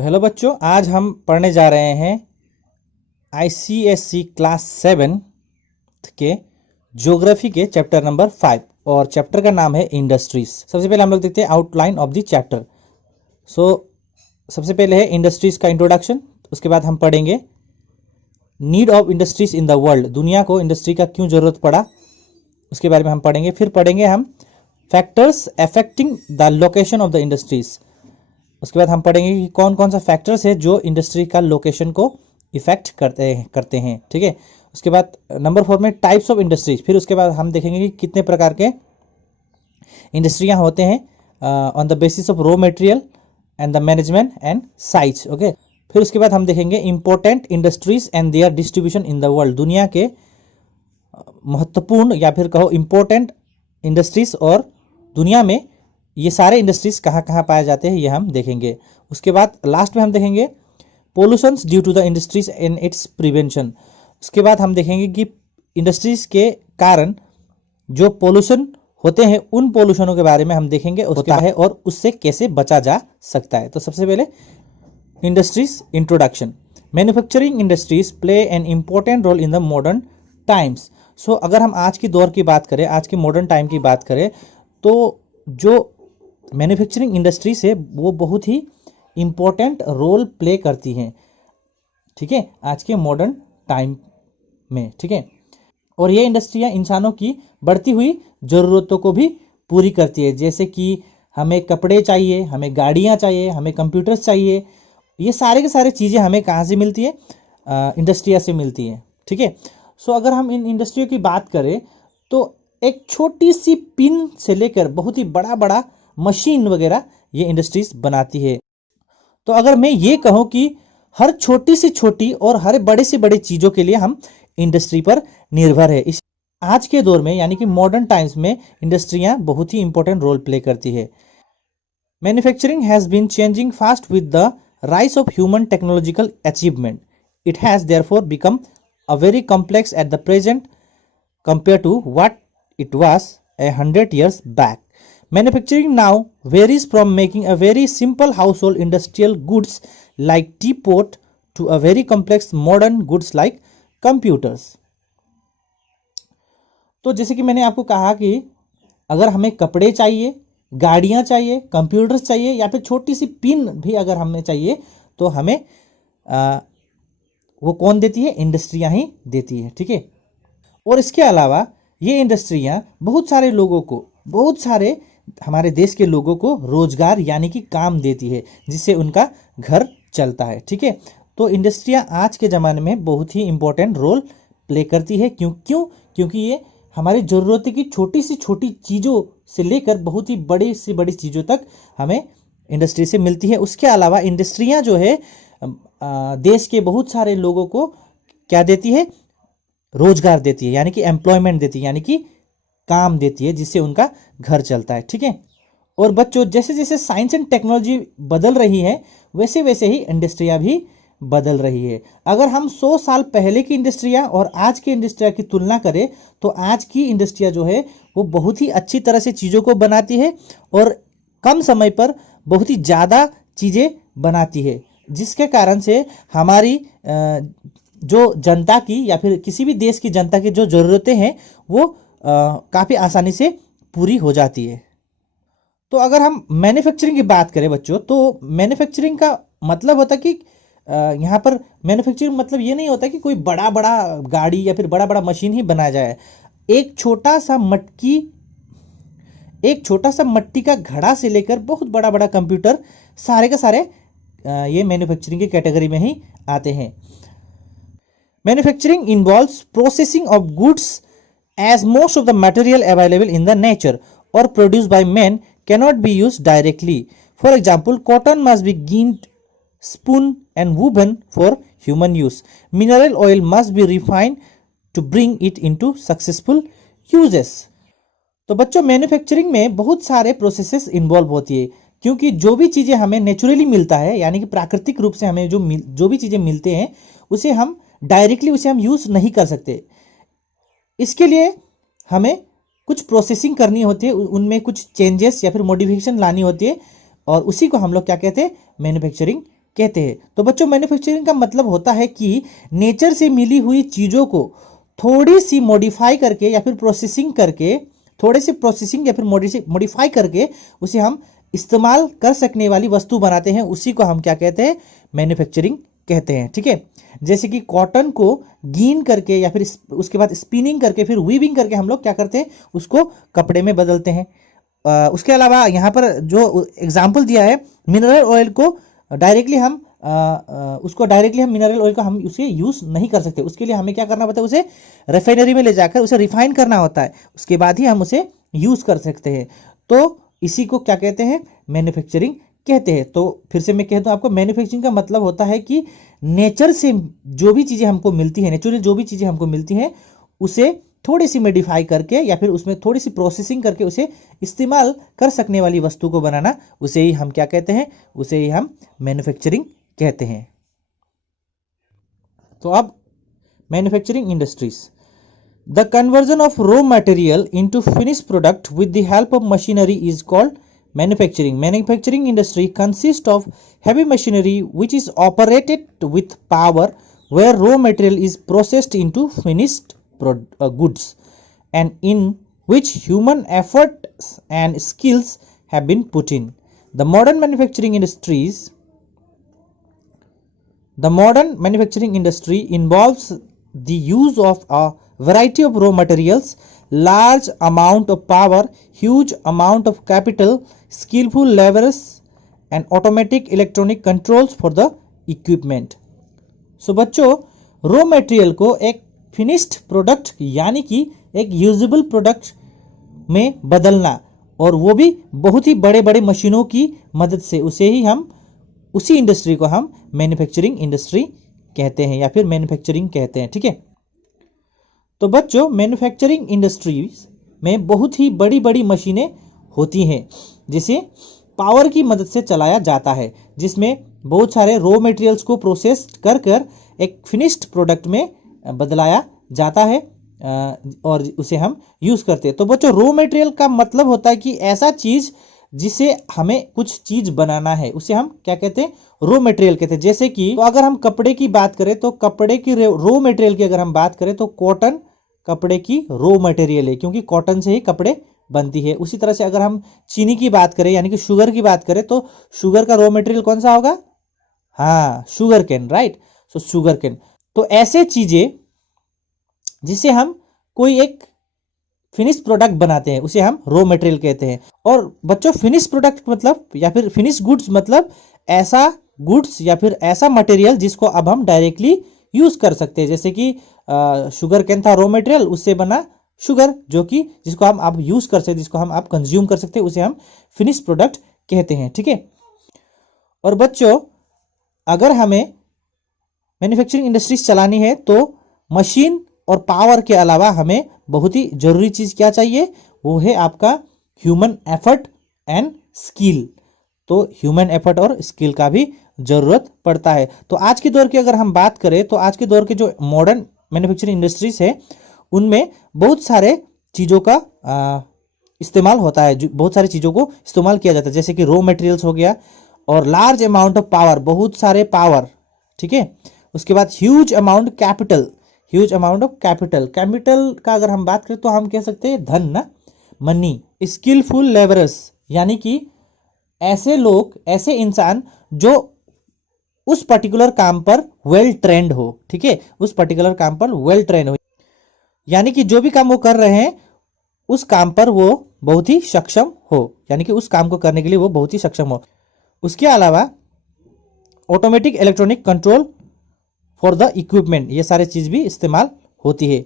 तो हेलो बच्चों, आज हम पढ़ने जा रहे हैं ICSE क्लास 7 के ज्योग्राफी के चैप्टर नंबर 5 और चैप्टर का नाम है इंडस्ट्रीज। सबसे पहले हम लोग देखते हैं आउटलाइन ऑफ द चैप्टर। सबसे पहले है इंडस्ट्रीज का इंट्रोडक्शन। उसके बाद हम पढ़ेंगे need of industries in the world, दुनिया को इंडस्ट्री का क्यों जरूरत पड़ा, उसके बारे में हम पढ़ेंगे। फिर पढ़ेंगे हम factors affecting the location of the industries. उसके बाद हम पढ़ेंगे कि कौन कौन सा फैक्टर्स है जो इंडस्ट्री का लोकेशन को इफेक्ट करते हैं। ठीक है। उसके बाद नंबर 4 में टाइप्स ऑफ इंडस्ट्रीज। फिर उसके बाद हम देखेंगे कि कितने प्रकार के इंडस्ट्रियां होते हैं on the basis of raw material and the management and size. Okay. फिर उसके बाद हम देखेंगे important industries and there distribution in the world, दुनिया के महत्वपूर्ण या फिर कहो इंपॉर्टेंट इंडस्ट्रीज और दुनिया में ये सारे इंडस्ट्रीज कहाँ कहाँ पाए जाते हैं, ये हम देखेंगे। उसके बाद लास्ट में हम देखेंगे pollutions due to the industries and its prevention. उसके बाद हम देखेंगे कि इंडस्ट्रीज के कारण जो पोल्यूशन होते हैं उन पोल्यूशनों के बारे में हम देखेंगे होता है और उससे कैसे बचा जा सकता है। तो सबसे पहले industries introduction. Manufacturing industries play an important role in the modern times. So अगर हम आज की दौर की बात करें, आज के मॉडर्न टाइम की बात करें, तो जो मैन्युफैक्चरिंग इंडस्ट्री से वो बहुत ही इंपॉर्टेंट रोल प्ले करती हैं। ठीक है, आज के मॉडर्न टाइम में। ठीक है। और ये इंडस्ट्रियां इंसानों की बढ़ती हुई ज़रूरतों को भी पूरी करती है, जैसे कि हमें कपड़े चाहिए, हमें गाड़ियां चाहिए, हमें कंप्यूटर्स चाहिए। ये सारे के सारे चीज़ें हमें कहाँ से मिलती है? इंडस्ट्रिया से मिलती है। ठीक है। सो अगर हम इन इंडस्ट्रियों की बात करें तो एक छोटी सी पिन से लेकर बहुत ही बड़ा बड़ा मशीन वगैरह ये इंडस्ट्रीज बनाती है। तो अगर मैं ये कहूं कि हर छोटी से छोटी और हर बड़े से बड़े चीजों के लिए हम इंडस्ट्री पर निर्भर है। इस आज के दौर में यानी कि मॉडर्न टाइम्स में इंडस्ट्रियां बहुत ही इंपॉर्टेंट रोल प्ले करती है। Manufacturing has been changing fast with the rise of human technological achievement. It has therefore become a very complex at the present compared to what it was 100 years back. Manufacturing now varies from making a very simple household industrial goods like teapot to a very complex modern goods like computers. तो जैसे कि मैंने आपको कहा कि अगर हमें कपड़े चाहिए, गाड़ियां चाहिए, कंप्यूटर्स चाहिए या फिर छोटी सी पिन भी अगर हमें चाहिए तो हमें वो कौन देती है? इंडस्ट्रियां ही देती है। ठीक है। और इसके अलावा ये इंडस्ट्रियां बहुत सारे लोगों को, बहुत सारे हमारे देश के लोगों को रोजगार यानी कि काम देती है, जिससे उनका घर चलता है। ठीक है। तो इंडस्ट्रियां आज के ज़माने में बहुत ही इंपॉर्टेंट रोल प्ले करती है। क्योंकि ये हमारी ज़रूरत की छोटी सी छोटी चीज़ों से लेकर बहुत ही बड़ी से बड़ी चीज़ों तक हमें इंडस्ट्री से मिलती है। उसके अलावा इंडस्ट्रियां जो है देश के बहुत सारे लोगों को क्या देती है? रोजगार देती है, यानी कि एम्प्लॉयमेंट देती है, यानी कि काम देती है, जिससे उनका घर चलता है। ठीक है। और बच्चों, जैसे जैसे साइंस एंड टेक्नोलॉजी बदल रही है वैसे वैसे ही इंडस्ट्रियां भी बदल रही है। अगर हम 100 साल पहले की इंडस्ट्रियां और आज की इंडस्ट्रिया की तुलना करें तो आज की इंडस्ट्रिया जो है वो बहुत ही अच्छी तरह से चीज़ों को बनाती है और कम समय पर बहुत ही ज़्यादा चीज़ें बनाती है, जिसके कारण से हमारी जो जनता की या फिर किसी भी देश की जनता की जो ज़रूरतें हैं वो काफ़ी आसानी से पूरी हो जाती है। तो अगर हम मैन्युफैक्चरिंग की बात करें बच्चों, तो मैन्युफैक्चरिंग का मतलब होता है कि यहाँ पर मैन्युफैक्चरिंग मतलब ये नहीं होता कि कोई बड़ा बड़ा गाड़ी या फिर बड़ा बड़ा मशीन ही बनाया जाए। एक छोटा सा मट्टी का घड़ा से लेकर बहुत बड़ा बड़ा कंप्यूटर, सारे के सारे ये मैन्युफैक्चरिंग की कैटेगरी में ही आते हैं। Manufacturing involves processing of goods, as most of the material available in the nature or produced by man cannot be used directly. For example, cotton must be ginned, spun and woven for human use. Mineral oil must be refined to bring it into successful uses. तो बच्चों, manufacturing में बहुत सारे processes involve होती है, क्योंकि जो भी चीज़ें हमें नेचुरली मिलता है यानी कि प्राकृतिक रूप से हमें जो भी चीज़ें मिलते हैं उसे हम डायरेक्टली हम यूज़ नहीं कर सकते। इसके लिए हमें कुछ प्रोसेसिंग करनी होती है, उनमें कुछ चेंजेस या फिर मॉडिफिकेशन लानी होती है और उसी को हम लोग क्या कहते हैं? मैन्युफैक्चरिंग कहते हैं। तो बच्चों मैन्युफैक्चरिंग का मतलब होता है कि नेचर से मिली हुई चीजों को थोड़ी सी मॉडिफाई करके या फिर प्रोसेसिंग करके, थोड़े से प्रोसेसिंग या फिर मॉडिफाई करके उसे हम इस्तेमाल कर सकने वाली वस्तु बनाते हैं, उसी को हम क्या कहते हैं, मैन्युफैक्चरिंग कहते हैं। ठीक है, जैसे कि कॉटन को गीन करके या फिर उसके बाद स्पिनिंग करके फिर वीविंग करके हम लोग क्या करते हैं, उसको कपड़े में बदलते हैं। उसके अलावा यहाँ पर जो एग्जाम्पल दिया है, मिनरल ऑयल को डायरेक्टली हम मिनरल ऑयल का हम उसे यूज नहीं कर सकते। उसके लिए हमें क्या करना पड़ता है, उसे रिफाइनरी में ले जाकर उसे रिफाइन करना होता है, उसके बाद ही हम उसे यूज कर सकते हैं। तो इसी को क्या कहते हैं, मैन्युफैक्चरिंग कहते हैं। तो फिर से मैं कहता हूं आपको, मैन्युफैक्चरिंग का मतलब होता है कि नेचर से जो भी चीजें हमको मिलती है, नेचुरल जो भी चीजें हमको मिलती हैं, उसे थोड़ी सी मॉडिफाई करके या फिर उसमें थोड़ी सी प्रोसेसिंग करके उसे इस्तेमाल कर सकने वाली वस्तु को बनाना, उसे ही हम क्या कहते हैं, उसे ही हम मैन्युफैक्चरिंग कहते हैं। तो अब manufacturing industries, the conversion of raw material into finished product with the help of machinery is called manufacturing. Manufacturing industry consists of heavy machinery which is operated with power, where raw material is processed into finished goods, and in which human efforts and skills have been put in. The modern manufacturing industry involves the use of a variety of raw materials, large amount of power, huge amount of capital, skillful laborers, and automatic electronic controls for the equipment. So बच्चों, raw material को एक finished product यानी कि एक usable product में बदलना, और वो भी बहुत ही बड़े बड़े मशीनों की मदद से, उसी इंडस्ट्री को हम मैन्युफैक्चरिंग इंडस्ट्री कहते हैं या फिर मैन्युफैक्चरिंग कहते हैं। ठीक है, तो बच्चों मैन्युफैक्चरिंग इंडस्ट्रीज में बहुत ही बड़ी बड़ी मशीनें होती हैं, जिसे पावर की मदद से चलाया जाता है, जिसमें बहुत सारे रॉ मटेरियल्स को प्रोसेस कर कर एक फिनिश्ड प्रोडक्ट में बदलाया जाता है और उसे हम यूज करते हैं। तो बच्चों रॉ मटेरियल का मतलब होता है कि ऐसा चीज जिसे हमें कुछ चीज बनाना है, उसे हम क्या कहते हैं, रॉ मटेरियल कहते हैं। जैसे कि तो अगर हम कपड़े की बात करें तो कपड़े की रॉ मटेरियल की अगर हम बात करें तो कॉटन कपड़े की रॉ मटेरियल है, क्योंकि कॉटन से ही कपड़े बनती है। उसी तरह से अगर हम चीनी की बात करें यानी कि शुगर की बात करें तो शुगर का रॉ मटेरियल कौन सा होगा, हाँ sugarcane, right. So sugarcane. तो ऐसे चीजें जिसे हम कोई एक फिनिश प्रोडक्ट बनाते हैं उसे हम रॉ मटेरियल कहते हैं। और बच्चों फिनिश प्रोडक्ट मतलब या फिर फिनिश गुड्स मतलब ऐसा गुड्स या फिर ऐसा मटेरियल जिसको अब हम डायरेक्टली यूज कर सकते हैं। जैसे कि शुगर केन था रॉ मटेरियल, उससे बना शुगर जो कि जिसको हम आप यूज कर सकते, जिसको हम आप कंज्यूम कर सकते हैं, उसे हम फिनिश प्रोडक्ट कहते हैं। ठीक है, और बच्चों अगर हमें मैन्युफैक्चरिंग इंडस्ट्रीज चलानी है तो मशीन और पावर के अलावा हमें बहुत ही जरूरी चीज क्या चाहिए, वो है आपका ह्यूमन एफर्ट एंड स्किल। तो ह्यूमन एफर्ट और स्किल का भी जरूरत पड़ता है। तो आज के दौर की अगर हम बात करें तो आज के दौर के जो मॉडर्न मैन्युफैक्चरिंग इंडस्ट्रीज है उनमें बहुत सारे चीजों का इस्तेमाल होता है, बहुत सारी चीजों को इस्तेमाल किया जाता है, जैसे कि रॉ मटेरियल्स हो गया और लार्ज अमाउंट ऑफ पावर, बहुत सारे पावर। ठीक है, उसके बाद huge amount capital, huge amount of capital, capital का अगर हम बात करें तो हम कह सकते हैं धन ना, मनी। स्किलफुल लेबरर्स यानी कि ऐसे लोग, ऐसे इंसान जो उस पर्टिकुलर काम पर वेल ट्रेंड हो। ठीक है, उस पर्टिकुलर काम पर वेल ट्रेंड हो, यानी कि जो भी काम वो कर रहे हैं उस काम पर वो बहुत ही सक्षम हो, यानी कि उस काम को करने के लिए वो बहुत ही सक्षम हो। उसके अलावा automatic electronic control for the equipment, ये सारे चीज भी इस्तेमाल होती है।